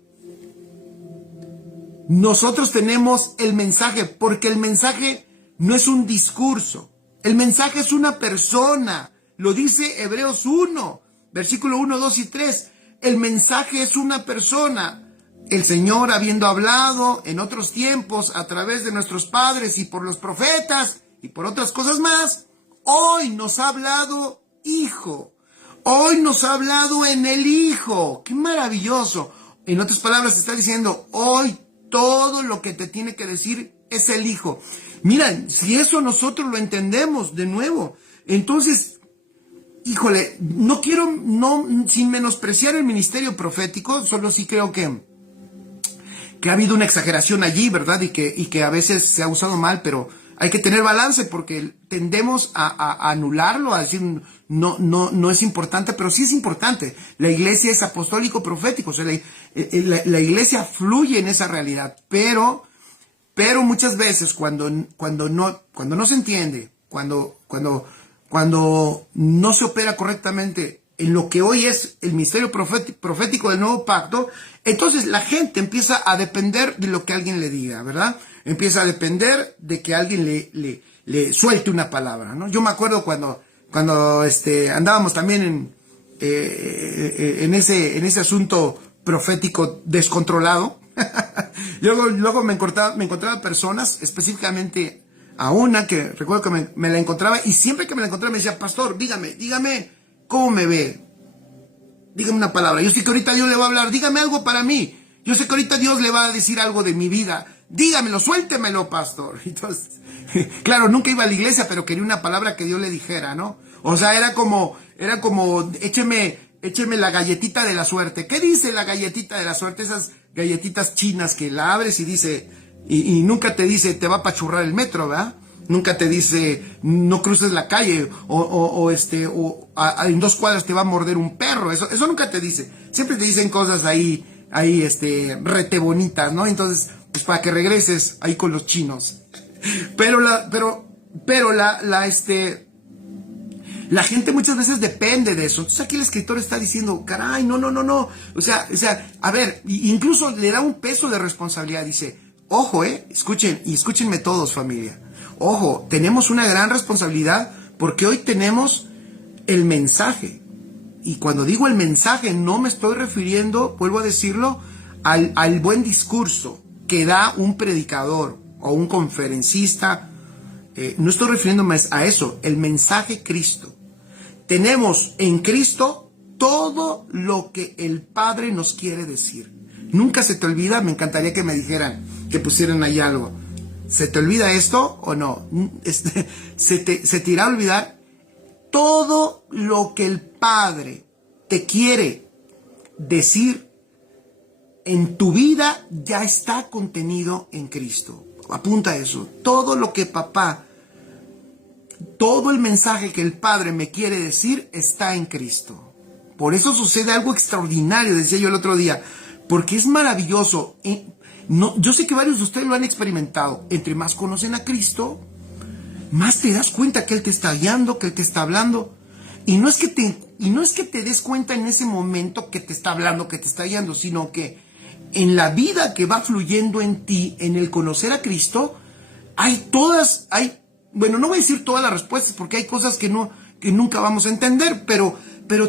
Nosotros tenemos el mensaje, porque el mensaje no es un discurso. El mensaje es una persona. Lo dice Hebreos 1, versículo 1, 2 y 3. El mensaje es una persona. El Señor, habiendo hablado en otros tiempos a través de nuestros padres y por los profetas y por otras cosas más, hoy nos ha hablado Hijo. Hoy nos ha hablado en el Hijo. ¡Qué maravilloso! En otras palabras, está diciendo, hoy todo lo que te tiene que decir es el Hijo. Mira, si eso nosotros lo entendemos de nuevo, entonces, híjole, no quiero, sin menospreciar el ministerio profético, solo sí creo que ha habido una exageración allí, ¿verdad? Y que a veces se ha usado mal, pero hay que tener balance porque tendemos a anularlo, a decir no es importante, pero sí es importante. La iglesia es apostólico-profético, o sea, la iglesia fluye en esa realidad, pero muchas veces cuando no se entiende, cuando no se opera correctamente en lo que hoy es el ministerio profético del nuevo pacto, entonces la gente empieza a depender de lo que alguien le diga, ¿verdad? Empieza a depender de que alguien le suelte una palabra, ¿no? Yo me acuerdo cuando andábamos también en ese asunto profético descontrolado. Luego me encontraba personas, específicamente a una que recuerdo que me la encontraba, y siempre que me la encontraba me decía, pastor, dígame cómo me ve, dígame una palabra, yo sé que ahorita Dios le va a hablar, dígame algo para mí, yo sé que ahorita Dios le va a decir algo de mi vida, dígamelo, suéltemelo, pastor. Entonces, claro, nunca iba a la iglesia, pero quería una palabra que Dios le dijera, ¿no? O sea, era como, écheme la galletita de la suerte. ¿Qué dice la galletita de la suerte? Esas galletitas chinas que la abres y dice, y nunca te dice, te va a apachurrar el metro, ¿verdad? Nunca te dice, no cruces la calle, en 2 cuadras te va a morder un perro. Eso nunca te dice. Siempre te dicen cosas ahí, rete bonitas, ¿no? Entonces, pues para que regreses ahí con los chinos. Pero la gente muchas veces depende de eso. Entonces aquí el escritor está diciendo, caray, no. O sea, a ver, incluso le da un peso de responsabilidad. Dice, ojo, escúchenme todos, familia. Ojo, tenemos una gran responsabilidad porque hoy tenemos el mensaje. Y cuando digo el mensaje, no me estoy refiriendo, vuelvo a decirlo, al buen discurso que da un predicador o un conferencista. No estoy refiriéndome a eso, el mensaje Cristo. Tenemos en Cristo todo lo que el Padre nos quiere decir. Nunca se te olvida, me encantaría que me dijeran, que pusieran ahí algo. ¿Se te olvida esto o no? ¿Se te irá a olvidar? Todo lo que el Padre te quiere decir en tu vida ya está contenido en Cristo. Apunta eso. Todo lo que papá, todo el mensaje que el Padre me quiere decir está en Cristo. Por eso sucede algo extraordinario, decía yo el otro día, porque es maravilloso. Yo sé que varios de ustedes lo han experimentado. Entre más conocen a Cristo, más te das cuenta que Él te está guiando, que Él te está hablando. Y no es que te des cuenta en ese momento que te está hablando, que te está guiando, sino que en la vida que va fluyendo en ti, en el conocer a Cristo, bueno, no voy a decir todas las respuestas porque hay cosas que nunca vamos a entender, pero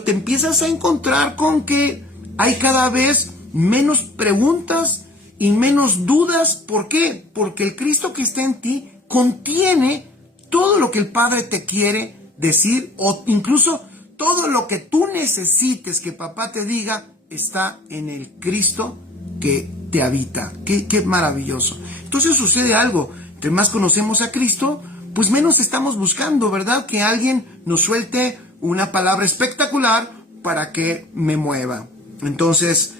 te empiezas a encontrar con que hay cada vez menos preguntas y menos dudas. ¿Por qué? Porque el Cristo que está en ti contiene todo lo que el Padre te quiere decir, o incluso todo lo que tú necesites que papá te diga está en el Cristo que te habita. Qué maravilloso. Entonces sucede algo, entre más conocemos a Cristo, pues menos estamos buscando, ¿verdad? Que alguien nos suelte una palabra espectacular para que me mueva. Entonces,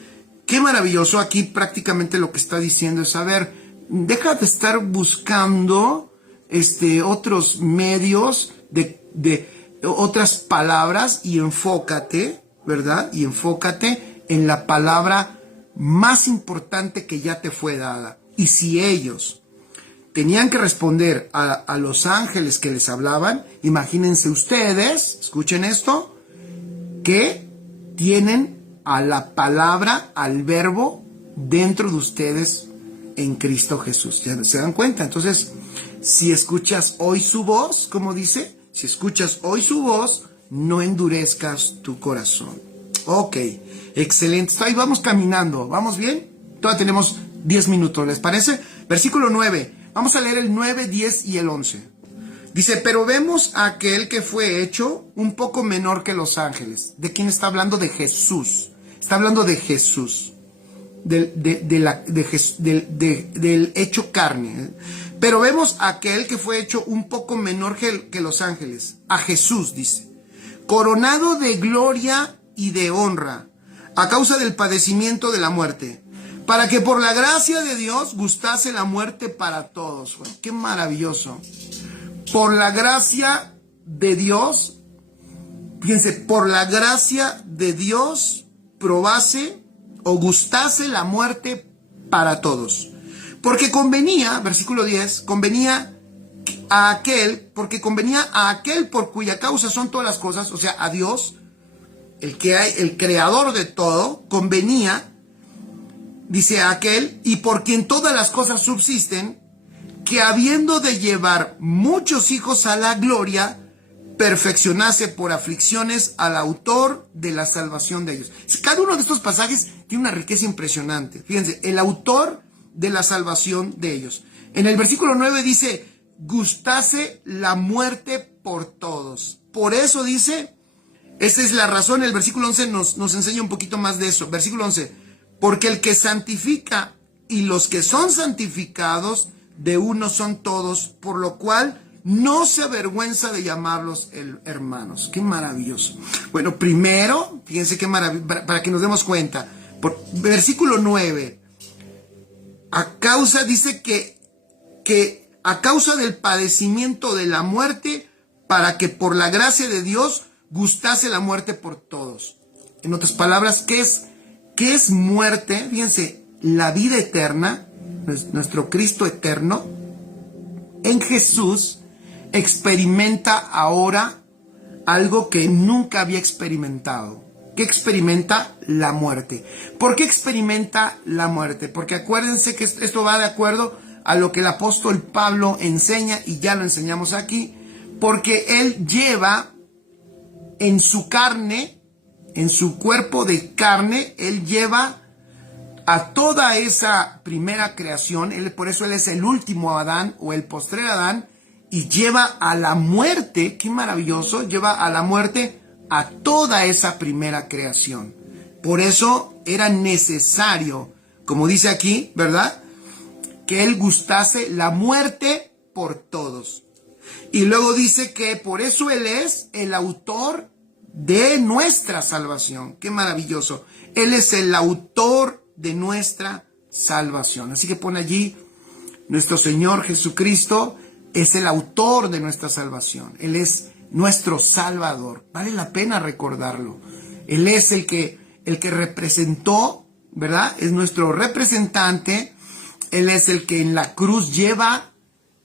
qué maravilloso. Aquí prácticamente lo que está diciendo es, a ver, deja de estar buscando otros medios de otras palabras y enfócate, ¿verdad? Y enfócate en la palabra más importante que ya te fue dada. Y si ellos tenían que responder a los ángeles que les hablaban, imagínense ustedes, escuchen esto, que tienen a la palabra, al verbo dentro de ustedes en Cristo Jesús. ¿Ya se dan cuenta? Entonces, si escuchas hoy su voz, como dice, si escuchas hoy su voz, no endurezcas tu corazón. Ok, excelente. Ahí vamos caminando, ¿vamos bien? Todavía tenemos 10 minutos, ¿les parece? Versículo 9. Vamos a leer el 9, 10 y el 11. Dice, pero vemos a aquel que fue hecho un poco menor que los ángeles. ¿De quién está hablando? De Jesús. Está hablando de Jesús. Del hecho carne. Pero vemos a aquel que fue hecho un poco menor que los ángeles. A Jesús, dice. Coronado de gloria y de honra, a causa del padecimiento de la muerte, para que por la gracia de Dios gustase la muerte para todos. Bueno, qué maravilloso. Por la gracia de Dios, fíjense, por la gracia de Dios probase o gustase la muerte para todos. Porque convenía, versículo 10, convenía a aquel por cuya causa son todas las cosas, o sea, a Dios, el creador de todo, convenía, dice a aquel, y por quien todas las cosas subsisten, que habiendo de llevar muchos hijos a la gloria, perfeccionase por aflicciones al autor de la salvación de ellos. Cada uno de estos pasajes tiene una riqueza impresionante. Fíjense, el autor de la salvación de ellos. En el versículo 9 dice, gustase la muerte por todos. Por eso dice, esa es la razón. El versículo 11 nos enseña un poquito más de eso. Versículo 11, porque el que santifica y los que son santificados de uno son todos, por lo cual no se avergüenza de llamarlos hermanos. Qué maravilloso. Bueno, primero, fíjense qué maravilloso, para que nos demos cuenta. Versículo 9, dice que a causa del padecimiento de la muerte, para que por la gracia de Dios gustase la muerte por todos. En otras palabras, ¿qué es muerte? Fíjense, la vida eterna, nuestro Cristo eterno, en Jesús, experimenta ahora algo que nunca había experimentado. ¿Qué experimenta? La muerte. ¿Por qué experimenta la muerte? Porque acuérdense que esto va de acuerdo a lo que el apóstol Pablo enseña, y ya lo enseñamos aquí, porque él lleva en su carne, en su cuerpo de carne, él lleva a toda esa primera creación, por eso él es el último Adán o el postrer Adán, y lleva a la muerte, qué maravilloso, lleva a la muerte a toda esa primera creación. Por eso era necesario, como dice aquí, ¿verdad?, que él gustase la muerte por todos. Y luego dice que por eso él es el autor de nuestra salvación. Qué maravilloso. Él es el autor de nuestra salvación. Así que pone allí, nuestro Señor Jesucristo es el autor de nuestra salvación. Él es nuestro Salvador. Vale la pena recordarlo. Él es el que representó, ¿verdad? Es nuestro representante. Él es el que en la cruz lleva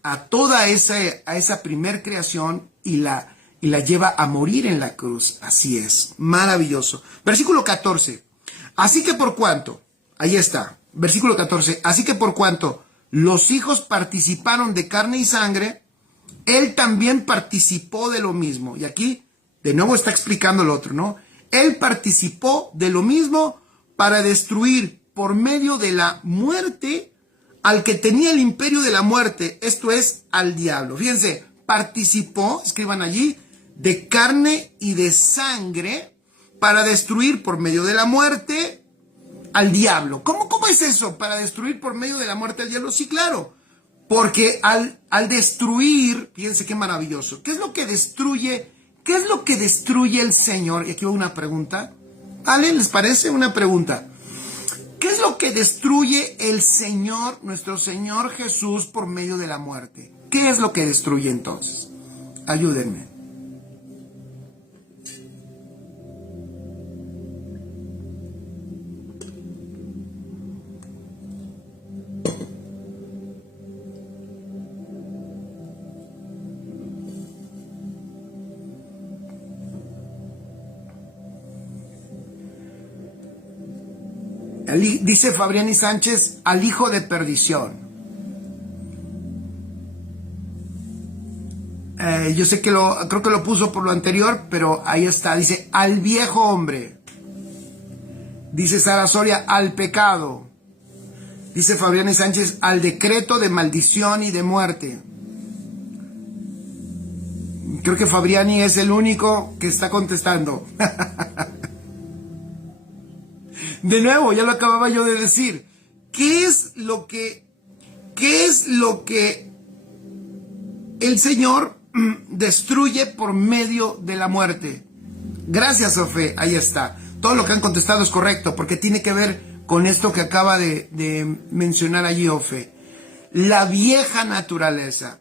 a toda esa primer creación y la lleva a morir en la cruz. Así es. Maravilloso. Versículo 14. Así que por cuanto, ahí está, versículo 14, así que por cuanto los hijos participaron de carne y sangre, él también participó de lo mismo. Y aquí, de nuevo está explicando lo otro, ¿no? Él participó de lo mismo para destruir por medio de la muerte al que tenía el imperio de la muerte, esto es, al diablo. Fíjense, participó, escriban allí, de carne y de sangre para destruir por medio de la muerte al diablo. ¿Cómo es eso? Para destruir por medio de la muerte al diablo. Sí, claro. Porque al destruir, fíjense qué maravilloso. ¿Qué es lo que destruye? ¿Qué es lo que destruye el Señor? Y aquí va una pregunta. ¿Vale? ¿Les parece una pregunta? ¿Qué es lo que destruye el Señor, nuestro Señor Jesús, por medio de la muerte? ¿Qué es lo que destruye entonces? Ayúdenme. Dice Fabriani Sánchez, al hijo de perdición. Yo sé que creo que lo puso por lo anterior, pero ahí está. Dice, al viejo hombre. Dice Sara Soria, al pecado. Dice Fabriani Sánchez, al decreto de maldición y de muerte. Creo que Fabriani es el único que está contestando. De nuevo, ya lo acababa yo de decir. ¿Qué es lo que el Señor destruye por medio de la muerte? Gracias, Sofía. Ahí está. Todo lo que han contestado es correcto, porque tiene que ver con esto que acaba de mencionar allí, Ofe. La vieja naturaleza.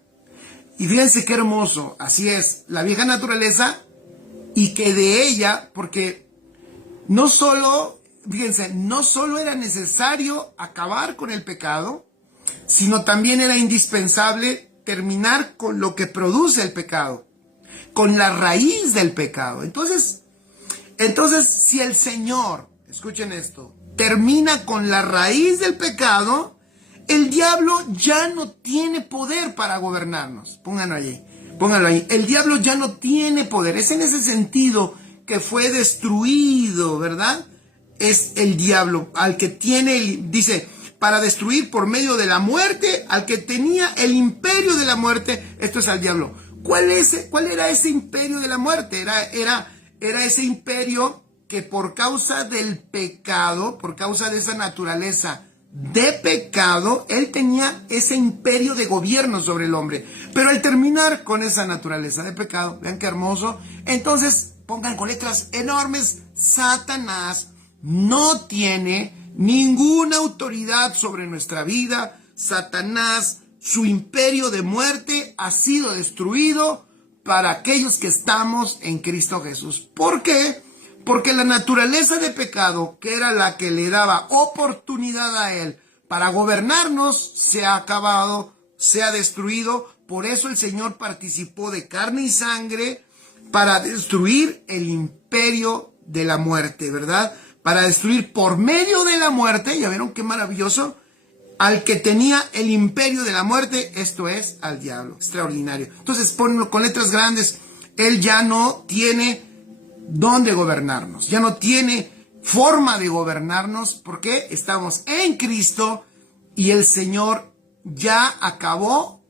Y fíjense qué hermoso. Así es, la vieja naturaleza, y que de ella, porque no solo... Fíjense, no solo era necesario acabar con el pecado, sino también era indispensable terminar con lo que produce el pecado, con la raíz del pecado. Entonces, si el Señor, escuchen esto, termina con la raíz del pecado, el diablo ya no tiene poder para gobernarnos. Pónganlo ahí. El diablo ya no tiene poder. Es en ese sentido que fue destruido, ¿verdad? Es el diablo, al que tiene, dice, para destruir por medio de la muerte, al que tenía el imperio de la muerte, esto es al diablo. ¿Cuál era ese imperio de la muerte? Era ese imperio que por causa del pecado, por causa de esa naturaleza de pecado, él tenía ese imperio de gobierno sobre el hombre. Pero al terminar con esa naturaleza de pecado, vean qué hermoso, entonces pongan con letras enormes, Satanás no tiene ninguna autoridad sobre nuestra vida. Satanás, su imperio de muerte ha sido destruido para aquellos que estamos en Cristo Jesús. ¿Por qué? Porque la naturaleza de pecado, que era la que le daba oportunidad a él para gobernarnos, se ha acabado, se ha destruido. Por eso el Señor participó de carne y sangre para destruir el imperio de la muerte, ¿verdad? Para destruir por medio de la muerte, ¿ya vieron qué maravilloso? Al que tenía el imperio de la muerte, esto es, al diablo. Extraordinario. Entonces, ponlo con letras grandes, él ya no tiene dónde gobernarnos, ya no tiene forma de gobernarnos, porque estamos en Cristo y el Señor ya acabó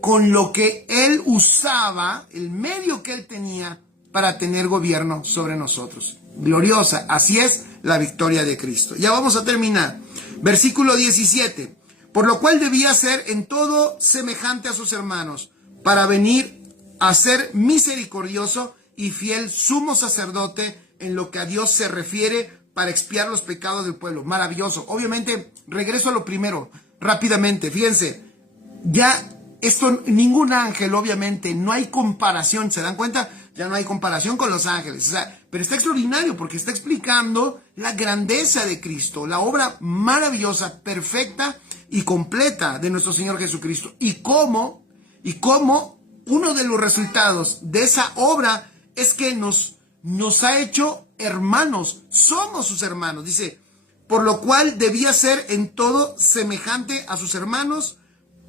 con lo que él usaba, el medio que él tenía para tener gobierno sobre nosotros. Gloriosa, así es la victoria de Cristo. Ya vamos a terminar. Versículo 17. Por lo cual debía ser en todo semejante a sus hermanos, para venir a ser misericordioso y fiel sumo sacerdote en lo que a Dios se refiere, para expiar los pecados del pueblo. Maravilloso. Obviamente, regreso a lo primero, rápidamente. Fíjense, ya esto, ningún ángel, obviamente, no hay comparación, ¿se dan cuenta? Ya no hay comparación con los ángeles, o sea, pero está extraordinario porque está explicando la grandeza de Cristo, la obra maravillosa, perfecta y completa de nuestro Señor Jesucristo, y cómo uno de los resultados de esa obra es que nos ha hecho hermanos, somos sus hermanos. Dice, por lo cual debía ser en todo semejante a sus hermanos,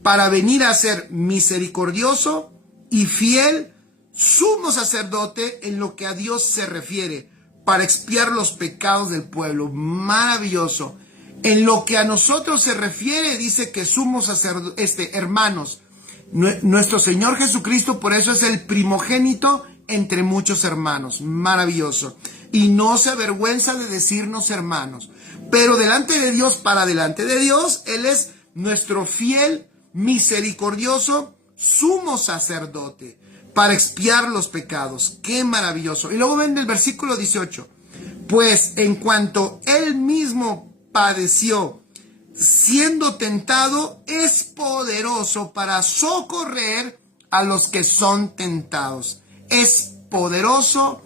para venir a ser misericordioso y fiel sumo sacerdote en lo que a Dios se refiere, para expiar los pecados del pueblo. Maravilloso. En lo que a nosotros se refiere, dice que somos hermanos. Nuestro Señor Jesucristo, por eso es el primogénito entre muchos hermanos. Maravilloso. Y no se avergüenza de decirnos hermanos. Pero delante de Dios, para delante de Dios, Él es nuestro fiel, misericordioso, sumo sacerdote, para expiar los pecados. ¡Qué maravilloso! Y luego ven el versículo 18. Pues en cuanto Él mismo padeció, siendo tentado, es poderoso para socorrer a los que son tentados. Es poderoso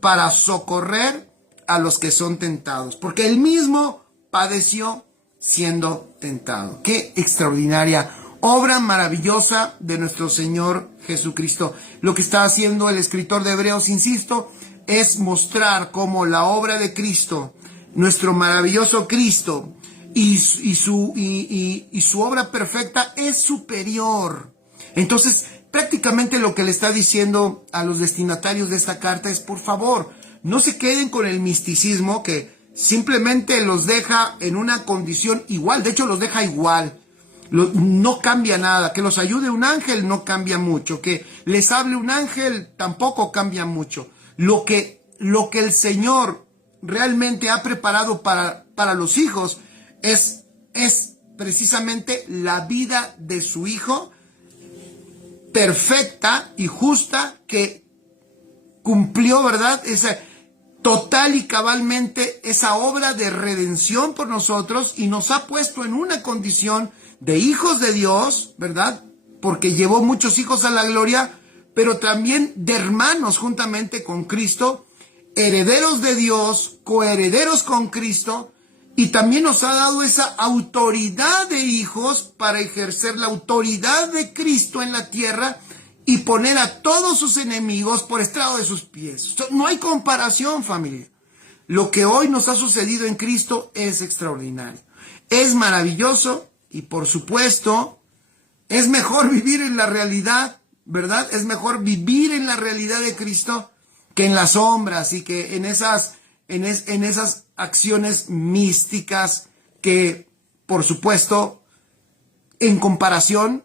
para socorrer a los que son tentados, porque él mismo padeció siendo tentado. Qué extraordinaria obra maravillosa de nuestro Señor Jesucristo. Lo que está haciendo el escritor de Hebreos, insisto, es mostrar cómo la obra de Cristo, nuestro maravilloso Cristo, y su obra perfecta es superior. Entonces, prácticamente lo que le está diciendo a los destinatarios de esta carta es: por favor, no se queden con el misticismo que simplemente los deja en una condición igual. De hecho, los deja igual. No cambia nada. Que los ayude un ángel no cambia mucho. Que les hable un ángel tampoco cambia mucho. Lo que el Señor realmente ha preparado para los hijos es precisamente la vida de su Hijo, perfecta y justa, que cumplió, ¿verdad?, esa total y cabalmente esa obra de redención por nosotros, y nos ha puesto en una condición de hijos de Dios, ¿verdad?, porque llevó muchos hijos a la gloria, pero también de hermanos juntamente con Cristo, herederos de Dios, coherederos con Cristo, y también nos ha dado esa autoridad de hijos para ejercer la autoridad de Cristo en la tierra y poner a todos sus enemigos por estrado de sus pies. No hay comparación, familia. Lo que hoy nos ha sucedido en Cristo es extraordinario. Es maravilloso y, por supuesto, es mejor vivir en la realidad, ¿verdad? Es mejor vivir en la realidad de Cristo que en las sombras y que en esas acciones místicas que, por supuesto, en comparación,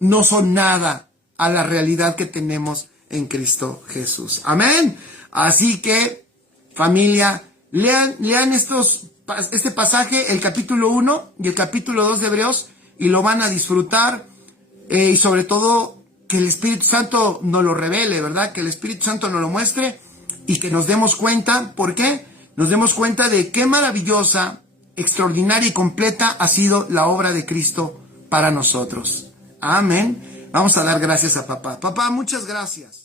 no son nada a la realidad que tenemos en Cristo Jesús. Amén. Así que, familia, lean este pasaje, el capítulo 1 y el capítulo 2 de Hebreos, y lo van a disfrutar, y sobre todo que el Espíritu Santo nos lo revele, ¿verdad? Que el Espíritu Santo nos lo muestre y que nos demos cuenta. ¿Por qué? Nos demos cuenta de qué maravillosa, extraordinaria y completa ha sido la obra de Cristo para nosotros. Amén. Vamos a dar gracias a papá. Papá, muchas gracias.